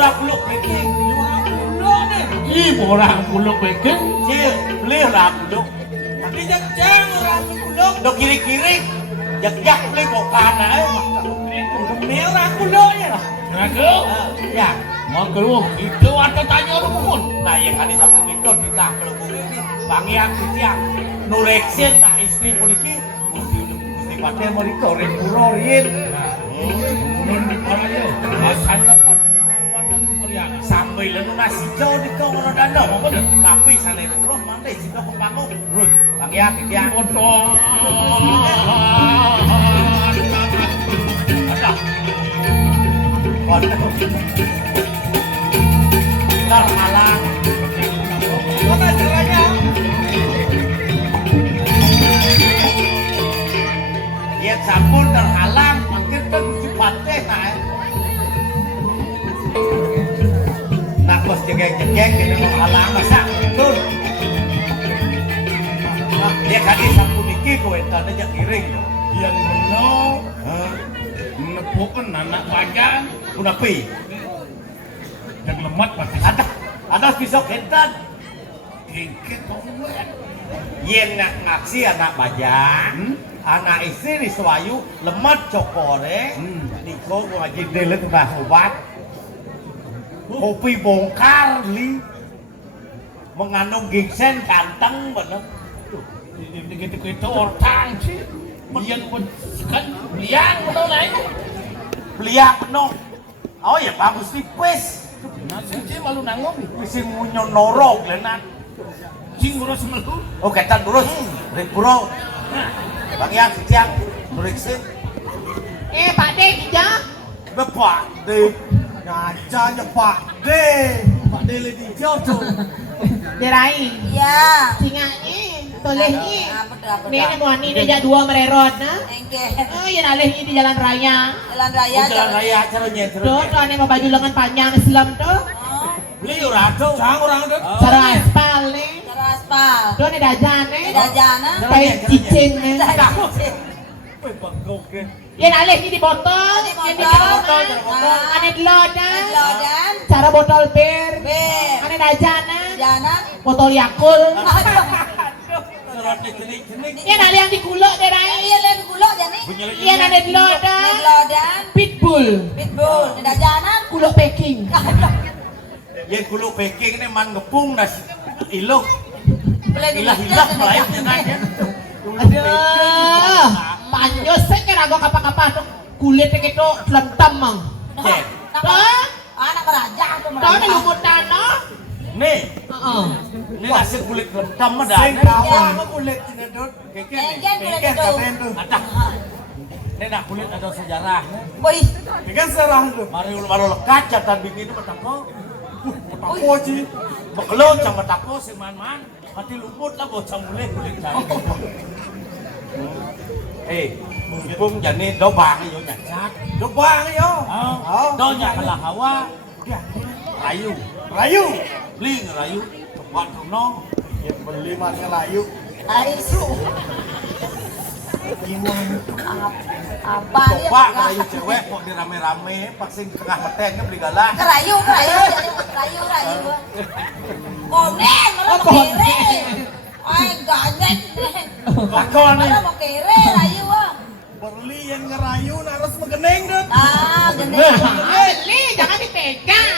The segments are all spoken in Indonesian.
orang kuluk peking. Kuluk nih. Ih, orang kuluk peking. Cil, beli orang kuluk. Tapi jang orang kuluk. Do kiri-kiri. Jak beli bokan Ini orang kuluk ya. Naga. ya. Makhluk itu ada tanya rumun. Nah, yang kali sabtu itu kita kalau ini bangian kita nureksin nah istri puniki mesti pakai mereka rekurorin. Mun diparaya. Asana Sampai lalu nasi jauh di kau orang dana, tapi sana itu roh mana sih kau kepanggul terus bangian kita. Potong. Ada. Kontol. Terhalang. Mana caranya? Dia sampun terhalang, makin terjepatnya nah. Nak bos jegek-jegek ini menghalang masa betul. Dia kali sampun iki kowe tanda jak kiring. Yang benar. Menepukan anak bajan. Udah pi. Yang lemat pasti. Ada pisau kentan. Kengket pengumuman. Yen nak ngaksi anak bajan. Anak istri di Sewayu lemat cokore. Niko gua ngaji delet udah obat. Kopi bongkar li. Mengandung ginseng kanteng bener. Gitu-gitu orang sih. Yang kan liang betul lain. Beliak penuh. Oh ya bagus tipis. Nasi sih malu nanggung. Mesti munyo norok lenan. Cing urus malu. Oh ketan durus. Ring puro. Bang yang siang duriksin. Pak De, Ija. Bapak de. Ngacanya Pak de. Pak de le di jodoh. Derai. Iya. Singanya, tolehnya. Apa tuh? Ini buani ini aja dua mererot nah. Engke. Oh, yang alehnya di jalan raya. Jalan raya. Jalan raya caranya Tuh, tuh aneh baju lengan panjang Islam tuh. Beli orang tuh. Jangan orang itu. Cara aspal nih. Cara aspal. Tuh nih dajan nih. Beda jana. Kayak cicing nih. Wih bangkok ke. Yang alehnya di botol. Di Yang di botol. botol. Aneh di lodan. Lodan. Cara botol bir. Bir. Aneh dajan nah. Jana. Botol Yakul. Serot jenik-jenik. Yang aleh yang di kulok Derai. Iya lagi gulok jani. Yang aneh di lodan. Lodan. Pitbull. Pitbull. Beda jana. Kulok packing. Yang kulo peking ini man ngepung nasi ilok. Boleh Ilah-ilah melayaknya nanya. Aduh, panjos sih kira gua kapak-kapak tuh kulit itu lentam mang. Cek. Tuh, Anak beraja tuh tuh nih lumut tanah. Nih. Heeh. Ini nasi kulit lentam ada. Sing tahu kulit ini dot. Keken Engke kulit Kan itu. keren tuh. ada. Ini nak kulit ada sejarah. Boy. Ini kan serah tuh. Mari baru lekat catatan bikin itu betako. Betako sih. Bekelon cang betako si man-man. Mati lumut lah bocah mulai kulit cari. Mumpung jani do bang yo nyacat. Do bang yo. Do nyakalah hawa. Rayu. Rayu. Beli ngerayu. Tepat nong. Ya beli mana layu. Aisu. Gimana? Apa dia? Coba ngerayu cewek kok dirame-rame. Paksin tengah metengnya beli galah. Kerayu. Konen, malah mau kere. Ay, ganyan. Lakon nih. Malah mau kere, rayu ah. Beli yang ngerayu harus megeneng dot. Ah, gede. Beli, jangan dipegang.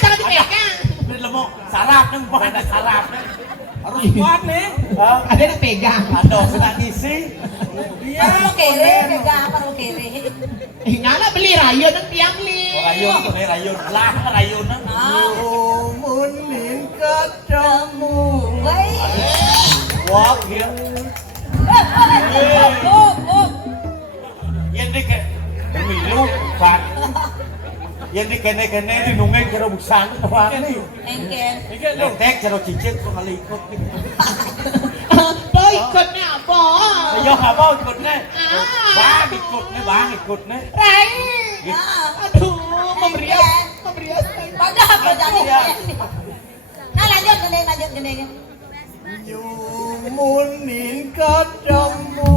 Jangan dipegang. Ini lemok sarap nih, ada sarap nih. Harus kuat nih. Ada yang pegang. Aduh, sudah ngisi. Dia Malah mau kere, pegang apa mau kere. Nyala beli rayun yang tiang beli. Rayun tuh nih rayun. Lah rayun nih. munin ketemu. Woi. Wah, dia. Yang di ke pemilu kan. Yang di kene-kene di nungeng cara busan apa nih? Engken. Letek cara cicit kok kali ikut. Tuh ikutnya apa? Ayo apa ikutnya? Bang ikutnya. Rai. Ah. Aduh, memberias. Padahal apa jadi? Nah lanjut gede. Munin ketemu.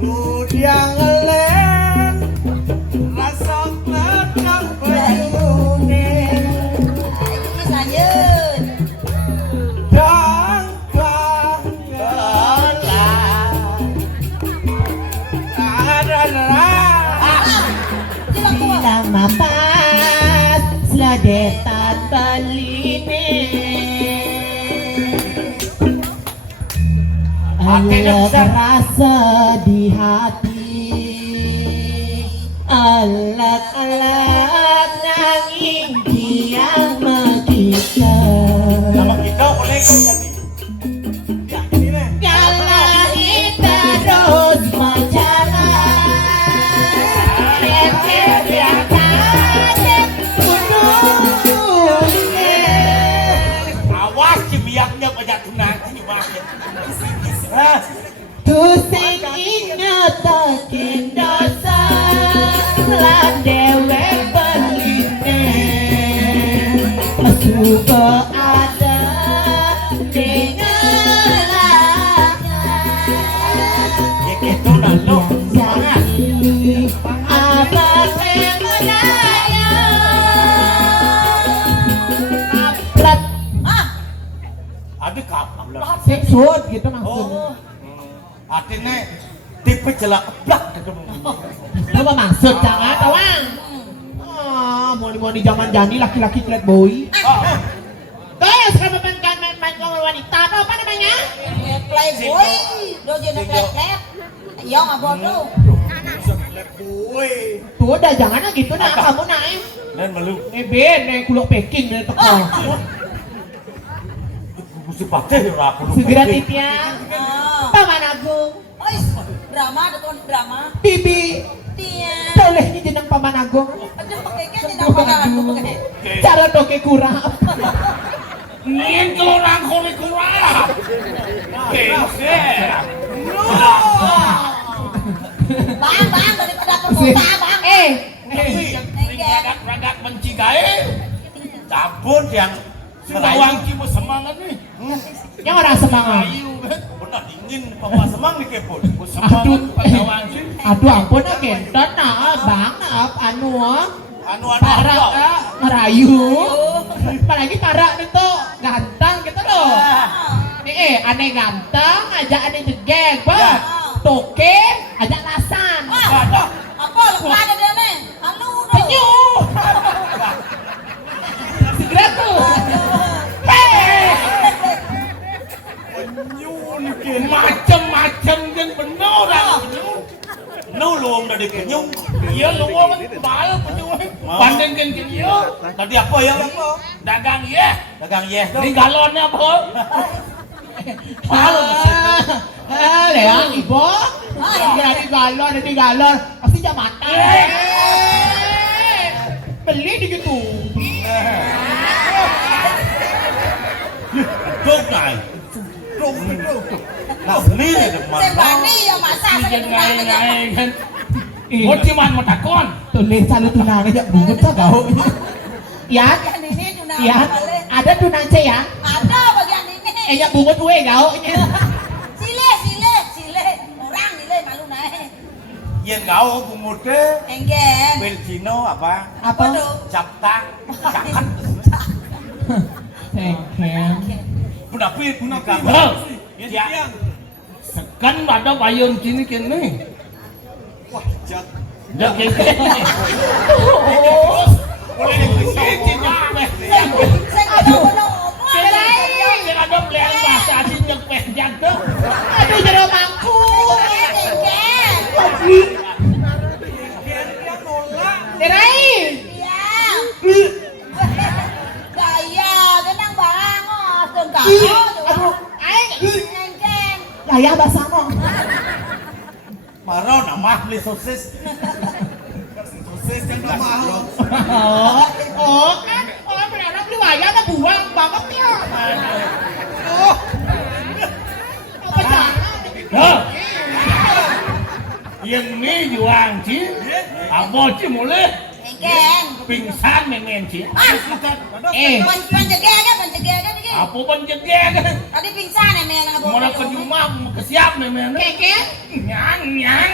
Lu yang ngelen rasa mapas seladetan baline Allah rasa di hati alat-alat nanging kiamat kita Sama kita oleh kau jadi. Kalau kita terus berjalan Awas cibiaknya banyak tunang cibiaknya. Tusing ingat takin dosa lan dewek beline Suka ada dengaran Ya gitu lalu. jadi apa menaya Aplat Ah, Ada kapal lah. seksud gitu maksudnya Artinya tipe jelak keblak gitu. Lu apa maksud jangan tawang mau di zaman jani laki-laki kelihatan boy guys kamu main sama wanita atau apa namanya playboy, do jadi plek-plek. Iya nggak bodoh. tuh udah jangan lah gitu nah kamu naik Dan melu. ben kulok peking dari teko Mesti patah ya aku. segera tipnya Ah, paman agung ois, drama, ada tuan drama. bibi Dia, bolehnya jeneng paman agung aduh kayaknya tidak apa cara doke kurang Ngin kurang kuli kurang. Bang, daripada perkosa, bang. Radak benci gae. Cabut yang Serawang cuma semangat nih. yang orang semangat Ayu kan. benar dingin papa semang nih kepon. Semangat pegawang sih. aduh ampun gentot nah bang anu Anu para ngerayu apalagi para itu ganteng gitu loh nih aneh ganteng ajak aneh jegeng bang toke ajak lasan Wah, apa lu ada dia nih? Halo, penyu segera tuh Macem-macem kan bener orang. Nu luang dari kenyung. Iya lu kan malu penyuh. Bandingkan ke dia. Tadi apa ya? Dagang ya. Dagang yes dong. Ini galonnya apa? Leang ibu ada di galon pasti jam mata beli di gitu Dong nai. Dong. Nah, beli deh Saya berani ya masa saya Jangan dengar ngai kan. Mau cuman mau takon. tulisan lu tunang aja bungut tak kau ya bagian ini tunang ya balik. ada tunang C ya Ada bagian ini. ya bungut gue kau Sile. Orang nilai malu naik. Yen kau bumude Enggen. Belcino apa? apa Waduh. Captak. Cakat. tengkel Punapit. Hah? Ya. Sekan ada payung sini kene. Wah, jak. Dah kene. Boleh dikucing Saya nggak tahu mana ngomong. Saya ada belian bahasa asing yang penjang tuh. aduh jero mangku Enggen. Derai Iya. Gaya, tenang bang. Oh, tengah. aduh aing Enggen. layah bahasa mo Maro nama beli sosis. Sosis yang nama. kan orang beranak beli wayang na buang banget ya apa jangan Hah? Yang ni juang sih. Abo sih mulai Enggen. pingsan memen sih. Penjaga kan ini. Apa penjaga kan? Tadi pingsan ya men ngabuk. Mau ke rumah kesiap memen. keke Nyang.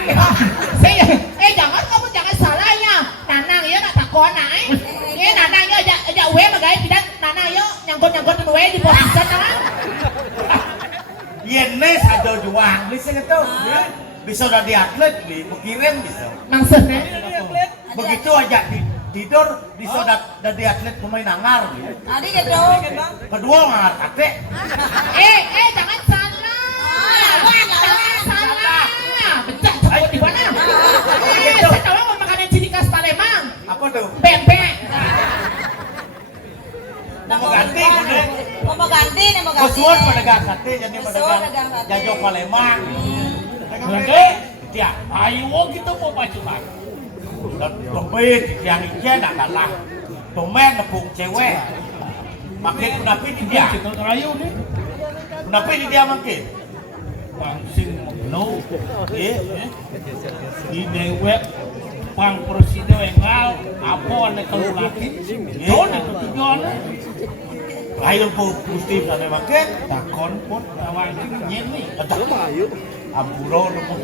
saya jangan kamu jangan salah ya nanang ya nak takon naik nanang ya ajak we magay tidak nanang ya nyangkut we di posisi sana Yen ne sajo juang beli sih itu. Bisa udah di atlet beli, kirim bisa. maksudnya Begitu aja tidur di sodat dan di atlet pemain angar. Tadi gitu. Kedua ngar kate. Jangan salah. Jangan salah. Becak coba di mana? Saya tahu mau makanan ciri khas Palembang. Apa tuh? Bebek. Mau ganti bener. Mau ganti nih mau ganti. Kosuan pedagang kate jadi Kosuan pedagang pedagang sate. jajo Palembang. Nanti, Ya, ayo kita mau pasukan. dompet yang ijen adalah domen nepung cewek. Makin kenapa dia? Kita terayu nih. Kenapa dia makin? Langsing no. Eh, Di dewek pang presiden engal apa ane kalau laki. Don itu tujuan. lain pun mesti sana makin. Takon pun awak ini nyen nih. Ampuro nepung.